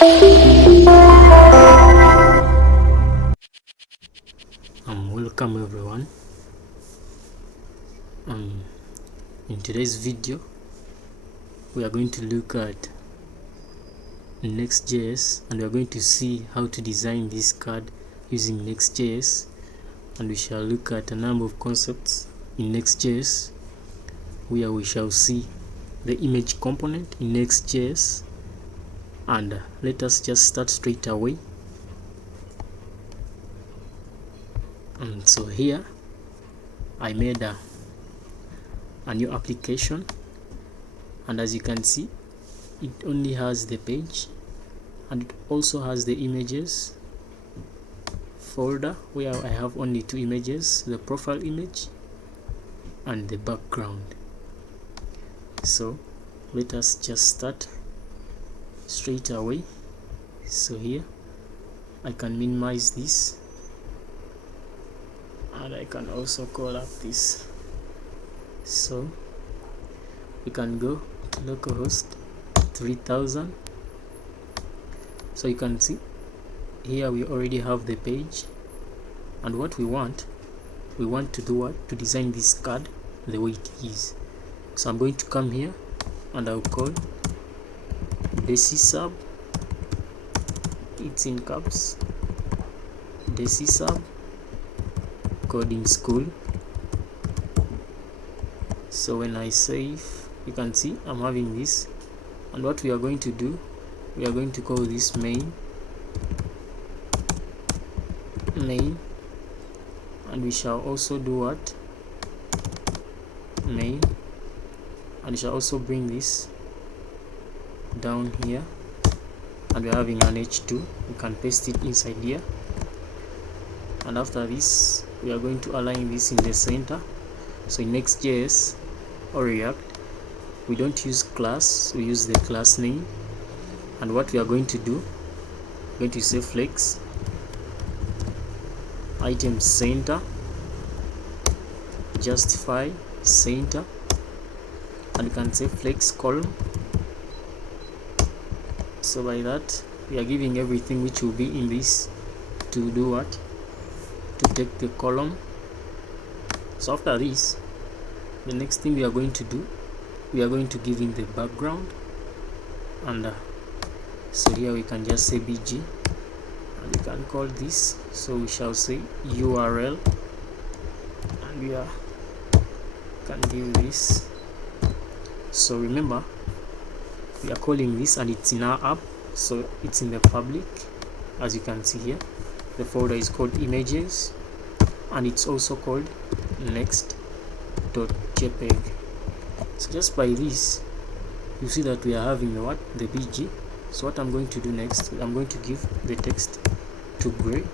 Welcome everyone. In today's video we are going to look at Next.js, and we are going to see how to design this card using Next.js, and we shall look at a number of concepts in Next.js where we shall see the image component in Next.js. And let us just start straight away. And so here I made a new application, and as you can see, it only has the page, and it also has the images folder where I have only two images, the profile image and the background. So let us just start straight away. So here I can minimize this, and I can also call up this. So we can go to localhost 3000. So you can see here we already have the page, and what we want to do what? To design this card the way it is. So I'm going to come here and I'll call Desi sub, it's in caps, Desi sub coding school. So when I save, you can see I'm having this, and what we are going to do, we are going to call this main, and we shall also do what? Main, and we shall also bring this down here, and we're having an h2, we can paste it inside here. And after this we are going to align this in the center. So in Next.js or React, we don't use class, we use the class name. And what we are going to do, we're going to say flex item center, justify center, and you can say flex column. So by that we are giving everything which will be in this to do what? To take the column. So after this, the next thing we are going to do, we are going to give in the background, and so here we can just say bg, and we can call this, so we shall say url, and we can give this. So remember, we are calling this, and it's in our app, so it's in the public. As you can see here, the folder is called images, and it's also called next.jpg. So just by this you see that we are having the what? The bg. So what I'm going to do next, I'm going to give the text to gray,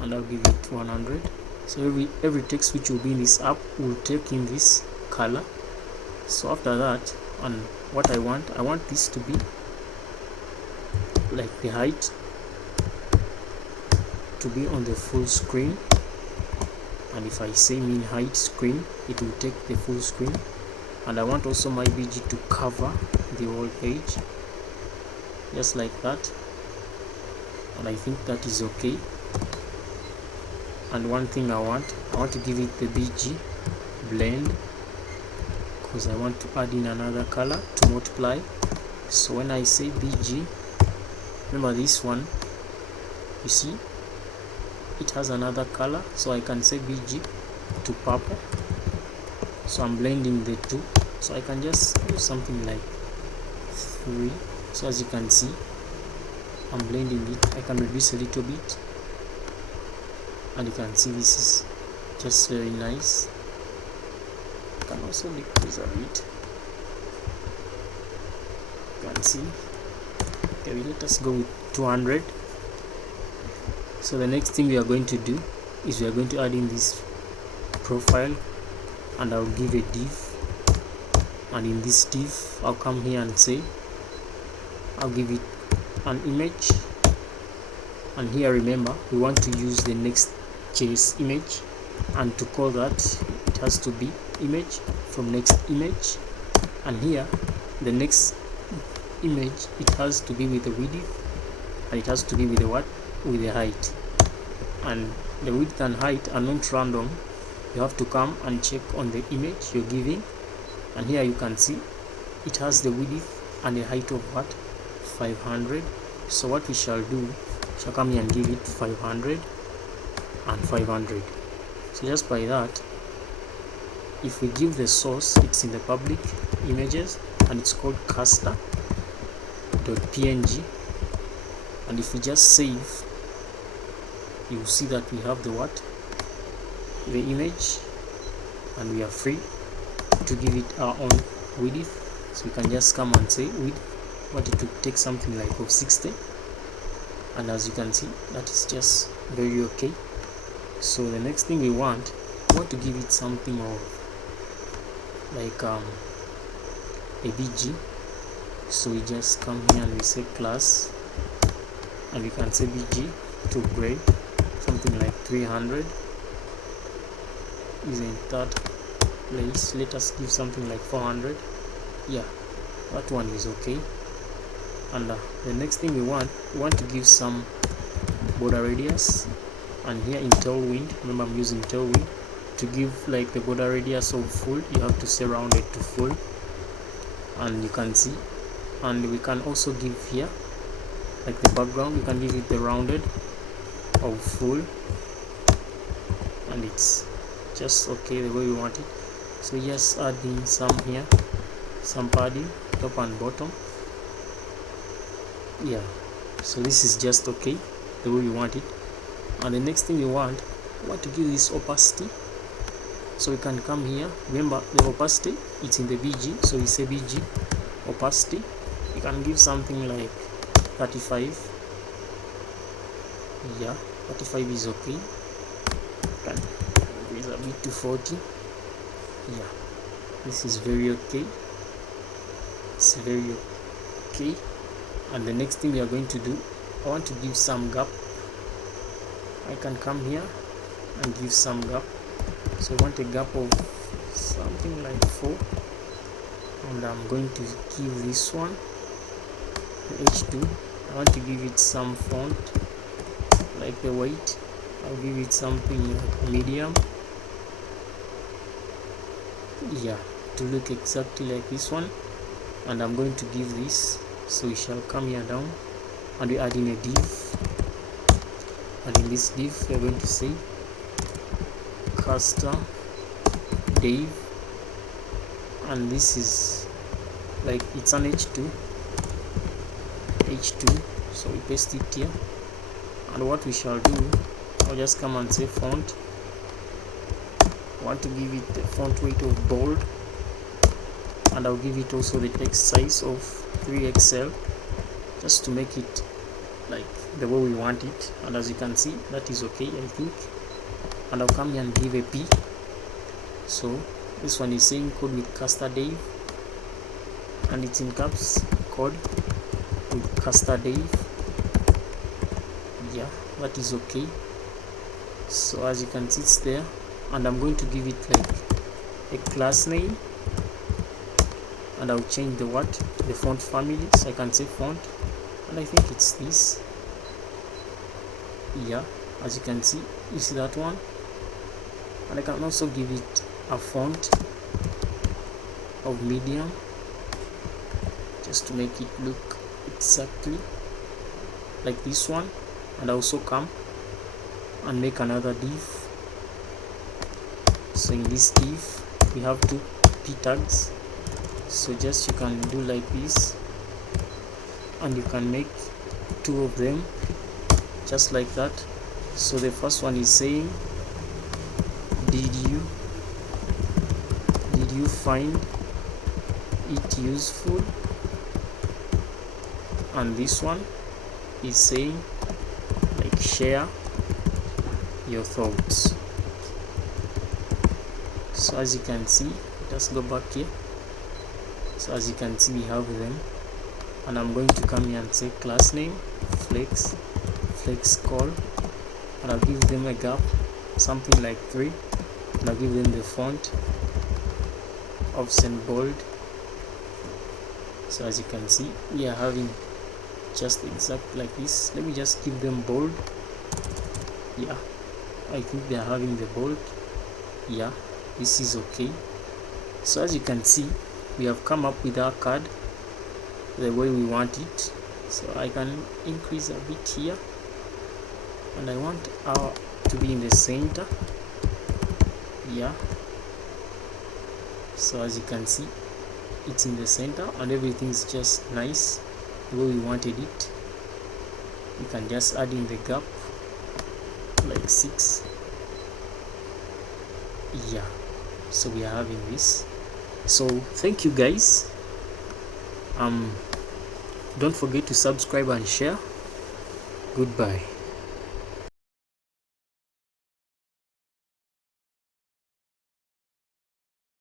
and I'll give it 100. So every text which will be in this app will take in this color. So after that, and what I want this to be like the height to be on the full screen, and if I say min height screen, it will take the full screen. And I want also my bg to cover the whole page, just like that, and I think that is okay. And one thing I want to give it the bg blend, because I want to add in another color to multiply. So when I say bg, remember this one, you see it has another color, so I can say bg to purple. So I'm blending the two, so I can just do something like 3. So as you can see, I'm blending it. I can reduce a little bit, and you can see this is just very nice. I can also decrease a bit, you can see. Okay, let us go with 200. So the next thing we are going to do is we are going to add in this profile, and I'll give a div, and in this div I'll come here and say I'll give it an image, and here remember we want to use the Next.js image, and to call that it has to be image from next image, and here the next image, it has to be with the width, and it has to be with the with the height, and the width and height are not random. You have to come and check on the image you're giving, and here you can see it has the width and the height of 500. So what we shall do, shall come here and give it 500 and 500. So just by that, if we give the source, it's in the public images and it's called caster.png, and if we just save, you will see that we have the image, and we are free to give it our own width. So we can just come and say width, what it would take something like of 60, and as you can see, that is just very okay. So the next thing we want to give it something of like a bg. So we just come here and we say class, and we can say bg to grade something like 300 is in third place. Let us give something like 400. Yeah, that one is okay. And the next thing we want to give some border radius, and here in tailwind, remember I'm using tailwind, to give like the border radius of full, you have to say rounded to full, and you can see. And we can also give here like the background, you can give it the rounded of full, and it's just okay the way we want it. So just adding some here, some padding top and bottom. Yeah, so this is just okay the way we want it. And the next thing we want to give this opacity. So we can come here, remember the opacity, it's in the bg, so we say bg opacity. You can give something like 35. Yeah, 35 is okay. You can raise a bit to 40. Yeah, this is very okay. It's very okay. And the next thing we are going to do, I want to give some gap. I can come here and give some gap. So I want a gap of something like 4, and I'm going to give this one the h2. I want to give it some font like the weight. I'll give it something like medium. Yeah, to look exactly like this one. And I'm going to give this, so we shall come here down and we add in a div, and in this div we are going to say caster div, and this is like it's an h2, so we paste it here. And what we shall do, I'll just come and say font. I want to give it the font weight of bold, and I'll give it also the text size of 3XL, just to make it like the way we want it. And as you can see, that is okay, I think. And I'll come here and give a P. So this one is saying code with caster div, and it's in caps, code with caster div. Yeah, that is okay. So as you can see, it's there. And I'm going to give it like a class name, and I'll change the font family, so I can say font, and I think it's this. Yeah, as you can see, you see that one. And I can also give it a font of medium, just to make it look exactly like this one. And I also come and make another div. So in this div we have 2 p tags, so just you can do like this, and you can make 2 of them just like that. So the first one is saying, did you find it useful? And this one is saying like, share your thoughts. So as you can see, just go back here. So as you can see, we have them, and I'm going to come here and say class name flex call, and I'll give them a gap something like 3, and I'll give them the font offset bold So as you can see, we are having just exact like this. Let me just give them bold. Yeah, I think they are having the bold. Yeah, this is okay. So as you can see, we have come up with our card the way we want it. So I can increase a bit here, and I want our to be in the center. Yeah, so as you can see, it's in the center and everything is just nice the way we wanted it. You can just add in the gap like 6. Yeah, so we are having this. So thank you guys. Don't forget to subscribe and share. Goodbye.